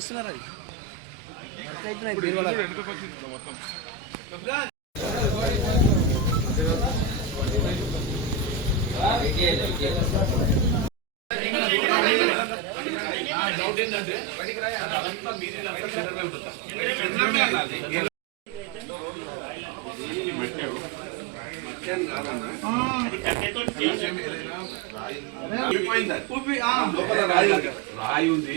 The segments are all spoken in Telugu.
చేస్తున్నారు అది. వర్క్ అవుతున్నాయి దీని వల్ల లోపల రాయి ఉంది. రాయి ఉంది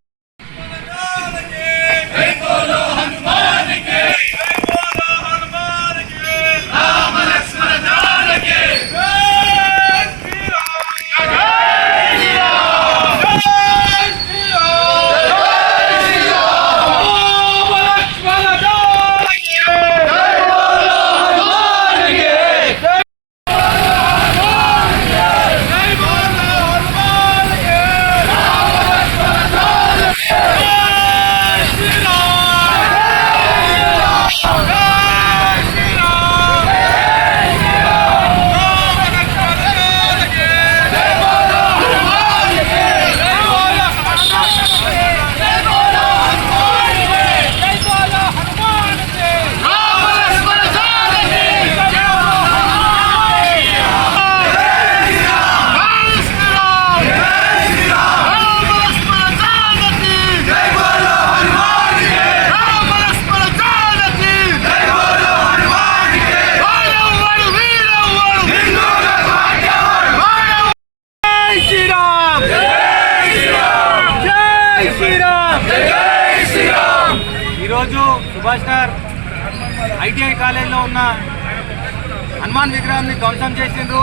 హనుమాన్ ధ్వంసం చేసిండ్రు.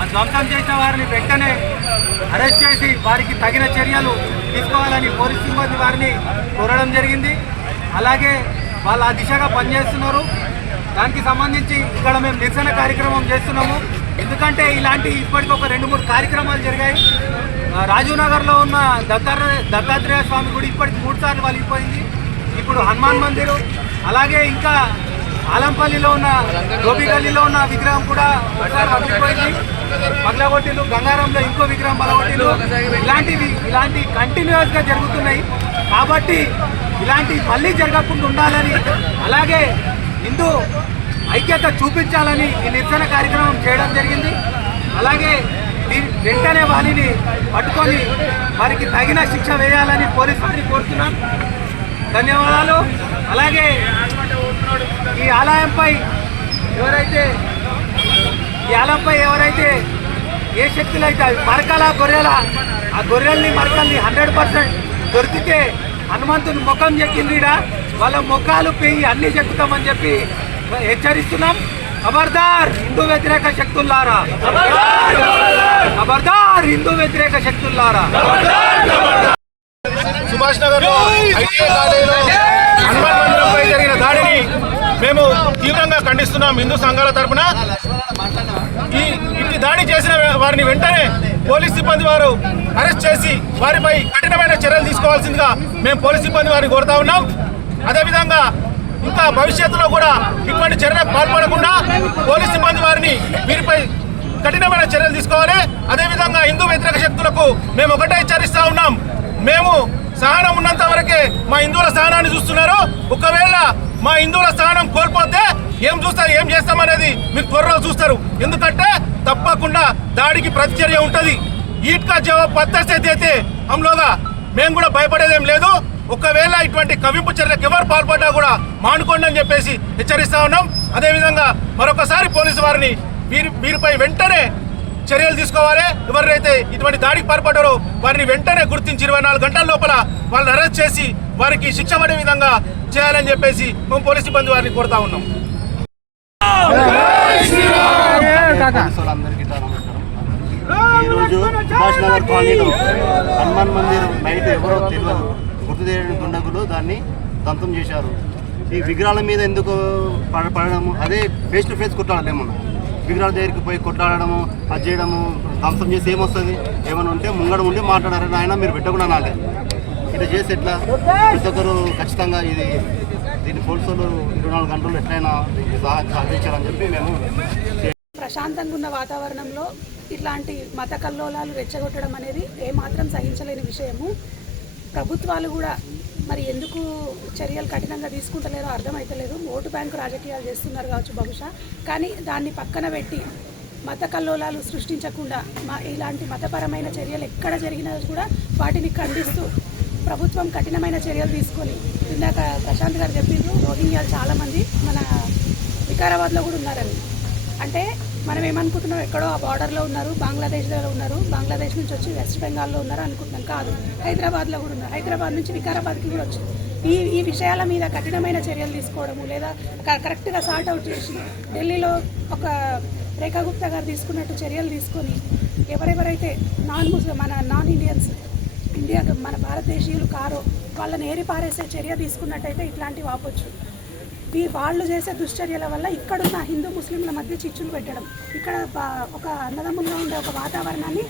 ఆ ధ్వంసం చేసిన వారిని వెంటనే అరెస్ట్ చేసి వారికి తగిన చర్యలు తీసుకోవాలని పోలీస్ సిబ్బంది వారిని కోరడం జరిగింది. అలాగే వాళ్ళు ఆ దిశగా పనిచేస్తున్నారు. దానికి సంబంధించి ఇక్కడ మేము నిరసన కార్యక్రమం చేస్తున్నాము. ఎందుకంటే ఇలాంటి ఇప్పటికి ఒక రెండు మూడు కార్యక్రమాలు జరిగాయి. రాజీవ్నగర్లో రాజీవ్ నగర్లో ఉన్న దత్తాత్రేయ దత్తాత్రేయ స్వామి గుడి ఇప్పటికి మూడు సార్లు వలిగిపోయింది. ఇప్పుడు హనుమాన్ మందిరు. అలాగే ఇంకా ఆలంపల్లిలో ఉన్న గోపిగల్లిలో ఉన్న విగ్రహం కూడా ఒకసారి పగిలిపోయింది పగలగొట్టిలు గంగారంలో ఇంకో విగ్రహం పగలగొట్టిలు ఇలాంటివి ఇలాంటి కంటిన్యూస్గా జరుగుతున్నాయి. కాబట్టి ఇలాంటి మళ్ళీ జరగకుండా ఉండాలని అలాగే హిందూ ఐక్యత చూపించాలని ఈ నిరసన కార్యక్రమం చేయడం జరిగింది. అలాగే వెంటనే వారిని పట్టుకొని వారికి తగిన శిక్ష వేయాలని పోలీసు వారిని కోరుతున్నాం. ధన్యవాదాలు. అలాగే ఈ ఆలయంపై ఎవరైతే ఈ ఆలయంపై ఎవరైతే ఏ శక్తులు అయితే అవి మరకల గొర్రెల ఆ గొర్రెల్ని మరకల్ని హండ్రెడ్ పర్సెంట్ దొరికితే హనుమంతుని ముఖం చెక్కిందిడ వాళ్ళ ముఖాలు పెయి అన్ని చెక్కుతామని చెప్పి హెచ్చరిస్తున్నాం. ఖబర్దార్ హిందూ వ్యతిరేక శక్తుల్లారా. ఖబర్దార్ హిందూ వ్యతిరేక శక్తుల్లారా. సుభాష్ నగర్లో ఐటీఐ కాలేజీలో హనుమాన్ మందిరంపై జరిగిన దాడిని మేము తీవ్రంగా ఖండిస్తున్నాం హిందూ సంఘాల తరపున. ఈ ఇట్టి దాడి చేసిన వారిని వెంటనే పోలీస్ సిబ్బంది వారు అరెస్ట్ చేసి వారిపై కఠినమైన చర్యలు తీసుకోవాల్సిందిగా మేము పోలీస్ సిబ్బంది వారిని కోరుతా ఉన్నాం. అదేవిధంగా ఇంకా భవిష్యత్తులో కూడా ఇటువంటి చర్యలకు పాల్పడకుండా పోలీస్ సిబ్బంది వారిని వీరిపై కఠినమైన చర్యలు తీసుకోవాలి. అదేవిధంగా హిందూ వ్యతిరేక శక్తులకు మేము ఒకటే హెచ్చరిస్తా ఉన్నాం. మేము సహనం ఉన్నంత వరకే మా హిందువుల సహనాన్ని చూస్తున్నారు. ఒకవేళ మా హిందువుల స్థానం కోల్పోతే ఏం చూస్తారు ఏం చేస్తామనేది మీరు త్వరలో చూస్తారు. ఎందుకంటే తప్పకుండా దాడికి ప్రతిచర్య ఉంటుంది. ఈట్కా జవాబు జవాబ్ పత్తర్ హంలోగా మేము కూడా భయపడేదేం లేదు. ఒకవేళ ఇటువంటి కవింపు చర్యలకు ఎవరు పాల్పడ్డా కూడా మానుకోండి అని చెప్పేసి హెచ్చరిస్తా ఉన్నాం. అదేవిధంగా మరొకసారి పోలీసు వారిని వీరి వీరిపై వెంటనే చర్యలు తీసుకోవాలి. ఎవరైతే ఇటువంటి దాడికి పాల్పడ్డారో వారిని వెంటనే గుర్తించి ఇరవై నాలుగు గంటల లోపల వాళ్ళని అరెస్ట్ చేసి వారికి శిక్ష పడే విధంగా చేయాలని చెప్పేసి మేము పోలీస్ సిబ్బంది వారిని కోరుతా ఉన్నాం. ఈరోజు సుభాష్ నగర్ కాలనీలో హనుమాన్ మందిర్ నైట్ ఎవరో తెలియదు గుర్తు తెలియని దుండగులు దాన్ని దంతం చేశారు. ఈ విగ్రహాల మీద ఎందుకు పడ- పడడం అదే ఫేస్ టు ఫేస్ కొట్టాలి ఏమన్నా? విగ్రహాల దగ్గరికి పోయి కొట్లాడడము అది చేయడము ధ్వంసం చేసి ఏమొస్తుంది? ఏమైనా ఉంటే ముంగడ ఉండి మాట్లాడారు ఆయన మీరు పెట్టకుండా నాలే. ఇట్లా చేసి ఎట్లా? ప్రతి ఒక్కరు ఖచ్చితంగా ఇది దీన్ని పోలీసులు ఇరవై నాలుగు గంటలు ఎట్లయినా సహకరించాలని చెప్పి మేము ప్రశాంతంగా ఉన్న వాతావరణంలో ఇట్లాంటి మత కల్లోలాలు రెచ్చగొట్టడం అనేది ఏమాత్రం సహించలేని విషయము. ప్రభుత్వాలు కూడా మరి ఎందుకు చర్యలు కఠినంగా తీసుకుంటలేరో అర్థమవుతలేదు ఓటు బ్యాంకు రాజకీయాలు చేస్తున్నారు కావచ్చు బహుశా. కానీ దాన్ని పక్కన పెట్టి మత కల్లోలాలు సృష్టించకుండా మా ఇలాంటి మతపరమైన చర్యలు ఎక్కడ జరిగినా కూడా వాటిని ఖండిస్తూ ప్రభుత్వం కఠినమైన చర్యలు తీసుకొని ఇందాక ప్రశాంత్ గారు చెప్పిండ్రు రోహింగ్యాలు చాలామంది మన వికారాబాద్లో కూడా ఉన్నారని. అంటే మనం ఏమనుకుంటున్నాం? ఎక్కడో ఆ బార్డర్లో ఉన్నారు బంగ్లాదేశ్లో ఉన్నారు బంగ్లాదేశ్ నుంచి వచ్చి వెస్ట్ బెంగాల్లో ఉన్నారు అనుకుంటున్నాం. కాదు హైదరాబాద్లో కూడా ఉన్నారు. హైదరాబాద్ నుంచి వికారాబాద్కి కూడా వచ్చింది ఈ ఈ విషయాల మీద కఠినమైన చర్యలు తీసుకోవడము లేదా క- కరెక్ట్గా సార్ట్ అవుట్ చేసి ఢిల్లీలో ఒక రేఖా గుప్తా గారు తీసుకున్నట్టు చర్యలు తీసుకొని ఎవరెవరైతే నాన్ ముస్లిం మన నాన్ ఇండియన్స్ ఇండియా మన భారతదేశీయులు కారో వాళ్ళని ఏరి పారేసే చర్య తీసుకున్నట్టయితే ఇట్లాంటివి ఆపొచ్చు. ఈ వాళ్ళు చేసే దుశ్చర్యల వల్ల ఇక్కడున్న హిందూ ముస్లింల మధ్య చిచ్చులు పెట్టడం. ఇక్కడ ఒక అన్నదమ్ముల్లో ఉండే ఒక వాతావరణాన్ని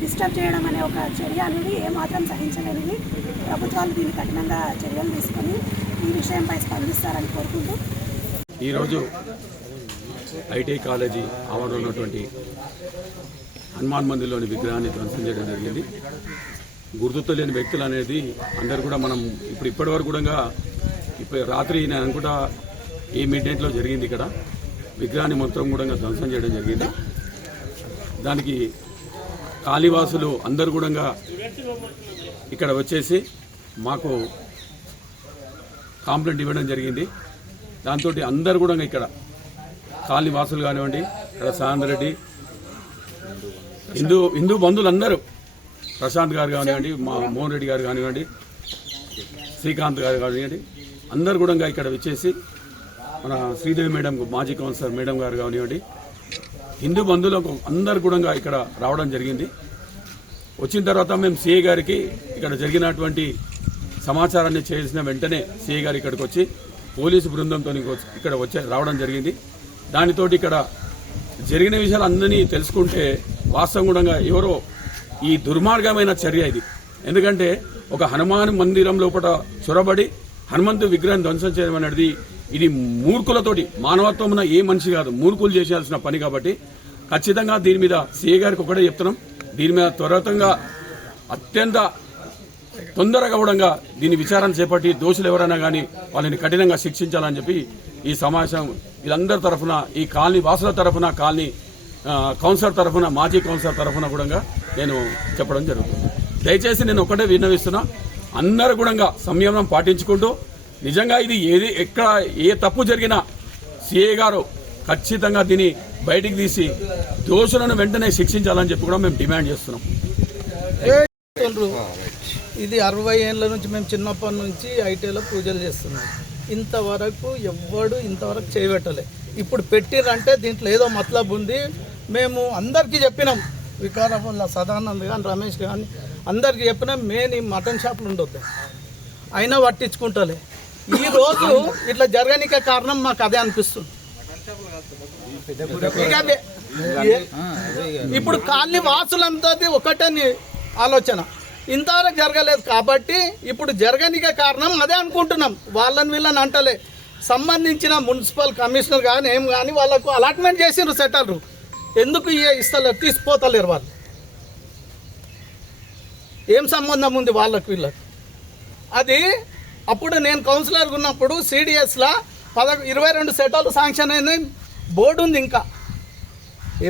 డిస్టర్బ్ చేయడం అనే ఒక చర్య అనేది ఏమాత్రం సహించలేనిది. ప్రభుత్వాలు దీన్ని కఠినంగా చర్యలు తీసుకొని ఈ విషయంపై స్పందిస్తారని కోరుకుంటూ. ఈరోజు ఐటీ కాలేజీ ఆవరణలో ఉన్నటువంటి హనుమాన్ మందిర్లోని విగ్రహాన్ని ధ్వంసం చేయడం జరిగింది. గుర్తుతో లేని వ్యక్తులు అనేది అందరు కూడా మనం ఇప్పుడు ఇప్పటి వరకు కూడా ఇప్పుడు రాత్రి నేను అనుకుంటా ఈ మిడ్ నైట్లో జరిగింది ఇక్కడ. విగ్రహాన్ని మొత్తం కూడా ధ్వంసం చేయడం జరిగింది. దానికి కాళీవాసులు అందరు కూడా ఇక్కడ వచ్చేసి మాకు కాంప్లైంట్ ఇవ్వడం జరిగింది. దాంతో అందరు కూడా ఇక్కడ కాళీవాసులు కానివ్వండి ఇక్కడ సాందర్ రెడ్డి హిందూ హిందూ బంధువులు అందరూ ప్రశాంత్ గారు కానివ్వండి మా మోహన్ రెడ్డి గారు కానివ్వండి శ్రీకాంత్ గారు కానివ్వండి అందరు కూడా ఇక్కడ వచ్చేసి మన శ్రీదేవి మేడం మాజీ కౌన్సిలర్ మేడం గారు కానివ్వండి హిందూ బంధువులకు అందరు కూడా ఇక్కడ రావడం జరిగింది. వచ్చిన తర్వాత మేము సిఏ గారికి ఇక్కడ జరిగినటువంటి సమాచారాన్ని చేసిన వెంటనే సిఏ గారు ఇక్కడికి వచ్చి పోలీసు బృందంతో ఇక్కడ వచ్చే రావడం జరిగింది. దానితోటి ఇక్కడ జరిగిన విషయాలు అందరినీ తెలుసుకుంటే వాస్తవంగా ఎవరో ఈ దుర్మార్గమైన చర్య ఇది. ఎందుకంటే ఒక హనుమాన్ మందిరం లోపల చొరబడి హనుమంతు విగ్రహం ధ్వంసం చేయడం అనేది ఇది మూర్ఖులతోటి మానవత్వం ఉన్న ఏ మనిషి కాదు మూర్ఖులు చేయాల్సిన పని కాబట్టి ఖచ్చితంగా దీని మీద సీఏ గారికి ఒకటే చెప్తున్నాం. దీని మీద త్వరితంగా అత్యంత తొందరగా కూడా దీని విచారణ చేపట్టి దోషులు ఎవరైనా కానీ వాళ్ళని కఠినంగా శిక్షించాలని చెప్పి ఈ సమావేశం వీళ్ళందరి తరఫున ఈ కాలనీ వాసుల తరఫున కాలనీ కౌన్సిలర్ తరఫున మాజీ కౌన్సిలర్ తరఫున కూడా నేను చెప్పడం జరుగుతుంది. దయచేసి నేను ఒకటే విన్నవిస్తున్నా. అందరూ సంయమనం పాటించుకుంటూ నిజంగా ఇది ఏది ఎక్కడ ఏ తప్పు జరిగినా సిఏ గారు ఖచ్చితంగా దీన్ని బయటికి తీసి దోషులను వెంటనే శిక్షించాలని చెప్పి కూడా మేము డిమాండ్ చేస్తున్నాం. ఇది అరవై ఏళ్ళ నుంచి మేము చిన్నప్పటి నుంచి ఐటీలో పూజలు చేస్తున్నాం. ఇంతవరకు ఎవ్వడు ఇంతవరకు చేయబెట్టలే. ఇప్పుడు పెట్టిరంటే దీంట్లో ఏదో మతలబ్ ఉంది. మేము అందరికీ చెప్పినాం. వికారాబాద్లో సదానంద్ కానీ రమేష్ కానీ అందరికీ చెప్పినాం మెయిన్ ఈ మటన్ షాపులు ఉండొద్దు అయినా పట్టించుకుంటలే. ఈ రోజు ఇట్లా జరగనికే కారణం మాకు అదే అనిపిస్తుంది. ఇప్పుడు కాలనీ వాసులంతా ఒకటని ఆలోచన. ఇంతవరకు జరగలేదు కాబట్టి ఇప్పుడు జరగనికే కారణం అదే అనుకుంటున్నాం. వాళ్ళని వీళ్ళని అంటలే. సంబంధించిన మున్సిపల్ కమిషనర్ కానీ ఏం కానీ వాళ్ళకు అలాట్మెంట్ చేసిండ్రు సెటర్లు. ఎందుకు ఇస్తలేరు తీసిపోతలేరు వాళ్ళు. ఏం సంబంధం ఉంది వాళ్ళకు వీళ్ళకి? అది అప్పుడు నేను కౌన్సిలర్గా ఉన్నప్పుడు సిడిఎస్లో పద ఇరవై రెండు సెటాలు శాంక్షన్ అయిన బోర్డు ఉంది ఇంకా.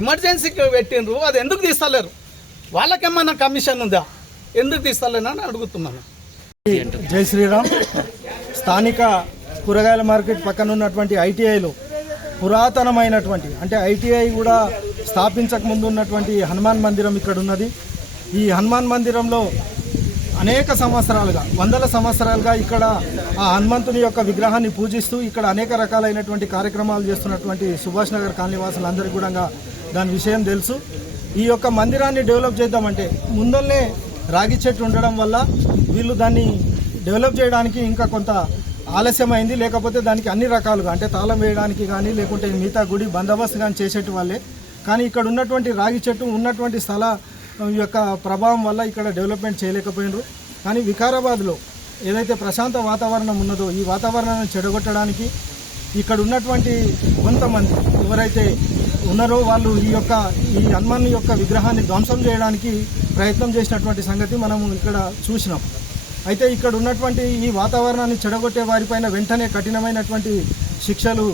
ఎమర్జెన్సీకి పెట్టిండ్రు అది ఎందుకు తీస్తలేరు? వాళ్ళకేమన్నా కమిషన్ ఉందా? ఎందుకు తీస్తలేనని అడుగుతున్నాను. జై శ్రీరామ్. స్థానిక కూరగాయల మార్కెట్ పక్కన ఉన్నటువంటి ఐటీఐలో పురాతనమైనటువంటి అంటే ఐటీఐ కూడా స్థాపించక ముందు ఉన్నటువంటి హనుమాన్ మందిరం ఇక్కడ ఉన్నది ఈ హనుమాన్ మందిరంలో అనేక సంవత్సరాలుగా వందల సంవత్సరాలుగా ఇక్కడ ఆ హనుమంతుని యొక్క విగ్రహాన్ని పూజిస్తూ ఇక్కడ అనేక రకాలైనటువంటి కార్యక్రమాలు చేస్తున్నటువంటి సుభాష్ నగర్ కాలనీవాసులందరికీ కూడా దాని విషయం తెలుసు. ఈ యొక్క మందిరాన్ని డెవలప్ చేద్దామంటే ముందల్నే రాగి చెట్టు ఉండడం వల్ల వీళ్ళు దాన్ని డెవలప్ చేయడానికి ఇంకా కొంత ఆలస్యమైంది. లేకపోతే దానికి అన్ని రకాలుగా అంటే తాళం వేయడానికి కానీ లేకుంటే మిగతా గుడి బందోబస్తు కానీ చేసేటి వాళ్ళే. కానీ ఇక్కడ ఉన్నటువంటి రాగి చెట్టు ఉన్నటువంటి స్థల యొక్క ప్రభావం వల్ల ఇక్కడ డెవలప్మెంట్ చేయలేకపోయినారు. కానీ వికారాబాద్లో ఏదైతే ప్రశాంత వాతావరణం ఉన్నదో ఈ వాతావరణాన్ని చెడగొట్టడానికి ఇక్కడ ఉన్నటువంటి కొంతమంది ఎవరైతే ఉన్నారో వాళ్ళు ఈ యొక్క ఈ హనుమాన్ యొక్క విగ్రహాన్ని ధ్వంసం చేయడానికి ప్రయత్నం చేసినటువంటి సంగతి మనము ఇక్కడ చూసినాం. అయితే ఇక్కడ ఉన్నటువంటి ఈ వాతావరణాన్ని చెడగొట్టే వారిపైన వెంటనే కఠినమైనటువంటి శిక్షలు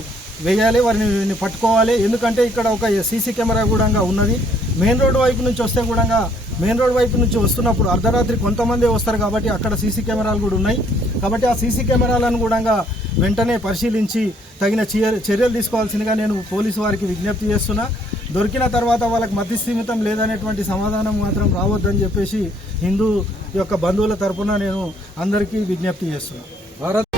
వేయాలి వారిని పట్టుకోవాలి. ఎందుకంటే ఇక్కడ ఒక సీసీ కెమెరా కూడా ఉన్నది. మెయిన్ రోడ్డు వైపు నుంచి వస్తే కూడా మెయిన్ రోడ్ వైపు నుంచి వస్తున్నప్పుడు అర్ధరాత్రి కొంతమంది వస్తారు కాబట్టి అక్కడ సీసీ కెమెరాలు కూడా ఉన్నాయి. కాబట్టి ఆ సీసీ కెమెరాలను కూడా వెంటనే పరిశీలించి తగిన చర్య- చర్యలు తీసుకోవాల్సిందిగా నేను పోలీసు వారికి విజ్ఞప్తి చేస్తున్నా. దొరికిన తర్వాత వాళ్ళకి మతి సీమితం లేదనేటువంటి సమాధానం మాత్రం రావద్దని చెప్పేసి హిందూ యొక్క బంధువుల తరపున నేను అందరికీ విజ్ఞప్తి చేస్తున్నాను భారత్